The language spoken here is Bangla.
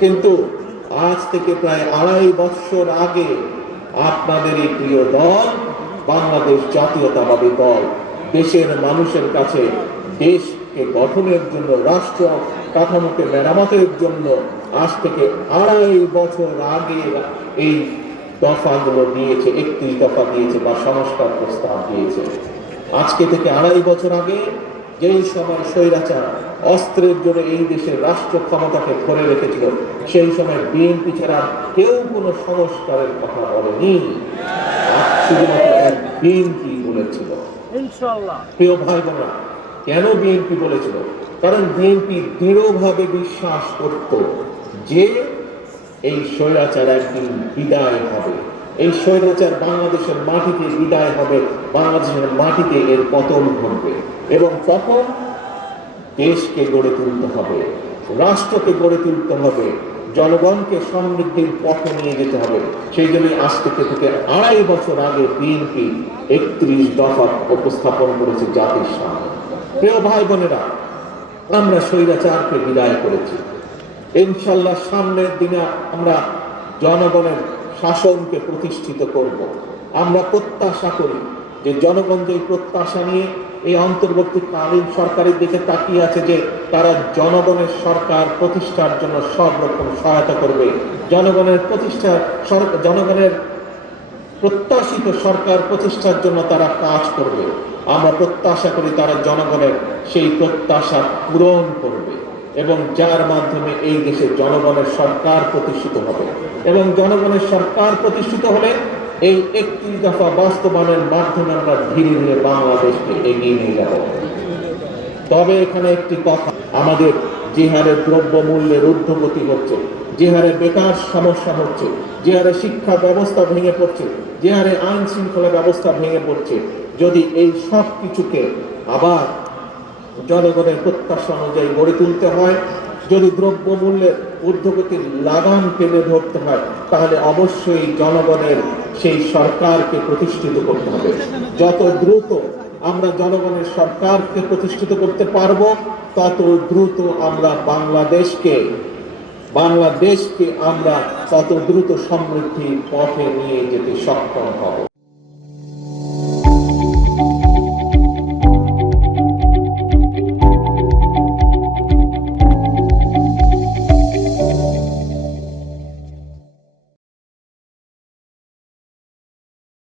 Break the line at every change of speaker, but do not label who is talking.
কিন্তু আজ থেকে প্রায় আড়াই বছর আগে আপনাদের এই প্রিয় দল বাংলাদেশ জাতীয়তাবাদী দল, দেশের মানুষের কাছে দেশকে গঠনের জন্য, রাষ্ট্র কাঠামোকে মেরামতের জন্য আজ থেকে আড়াই বছর আগে এই দফাগুলো দিয়েছে, একত্রিশ দফা দিয়েছে বা সংস্কার প্রস্তাব দিয়েছে। আজকে থেকে আড়াই বছর আগে যেই সময় স্বৈরাচার অস্ত্রের জন্য এই দেশের রাষ্ট্র ক্ষমতাকে ধরে রেখেছিল সেই সময় বিএনপি ছাড়া কেউ কোনো সংস্কারের কথা বলেনি। শুধুমাত্র এক বিএনপি বলেছিল। প্রিয় ভাই বোনেরা কেন বিএনপি বলেছিল? কারণ বিএনপি দৃঢ়ভাবে বিশ্বাস করত যে এই স্বৈরাচার একদিন বিদায় হবে। এই স্বৈরাচার বাংলাদেশের মাটিতে বিদায় হবে, বাংলাদেশের মাটিতে এর পতন ঘটবে এবং তখন দেশকে গড়ে তুলতে হবে, রাষ্ট্রকে গড়ে তুলতে হবে, জনগণকে সমৃদ্ধির পথে নিয়ে যেতে হবে। সেই জন্যই আজ থেকে থেকে আড়াই বছর আগে বিএনপি একত্রিশ দফা উপস্থাপন করেছে জাতির সামনে। প্রিয় ভাই বোনেরা, আমরা স্বৈরাচারকে বিদায় করেছি। ইনশাল্লাহ সামনের দিনে আমরা জনগণের শাসনকে প্রতিষ্ঠিত করব। আমরা প্রত্যাশা করি যে জনগণ যে প্রত্যাশা নিয়ে এই অন্তর্বর্তীকালীন সরকারের দিকে তাকিয়ে আছে যে তারা জনগণের সরকার প্রতিষ্ঠার জন্য সব রকম সহায়তা করবে। জনগণের প্রতিষ্ঠা জনগণের প্রত্যাশিত সরকার প্রতিষ্ঠার জন্য তারা কাজ করবে। আমরা প্রত্যাশা করি তারা জনগণের সেই প্রত্যাশা পূরণ করবে। এবং যার মাধ্যমে এই দেশে জনগণের সরকার প্রতিষ্ঠিত হবে। এবং জনগণের সরকার প্রতিষ্ঠিত হলে এই একটি দফা বাস্তবায়নের মাধ্যমে আমরা ধীরে ধীরে বাংলাদেশকে এগিয়ে নিয়ে যাব। তবে এখানে একটি কথা, আমাদের যে হারে দ্রব্য মূল্যের ঊর্ধ্বগতি হচ্ছে যে হারে বেকার সমস্যা হচ্ছে যে হারে শিক্ষা ব্যবস্থা ভেঙে পড়ছে যে হারে আইন শৃঙ্খলা ব্যবস্থা ভেঙে পড়ছে। যদি এই সব কিছুকে আবার জনগণের প্রত্যাশা অনুযায়ী গড়ে তুলতে হয়। যদি দ্রব্য মূল্যের ঊর্ধ্বগতির লাগাম টেনে ধরতে হয়, তাহলে অবশ্যই জনগণের সেই সরকারকে প্রতিষ্ঠিত করতে হবে। যত দ্রুত আমরা জনগণের সরকারকে প্রতিষ্ঠিত করতে পারব, তত দ্রুত আমরা বাংলাদেশকে বাংলাদেশকে আমরা তত দ্রুত সমৃদ্ধির পথে নিয়ে যেতে সক্ষম হব।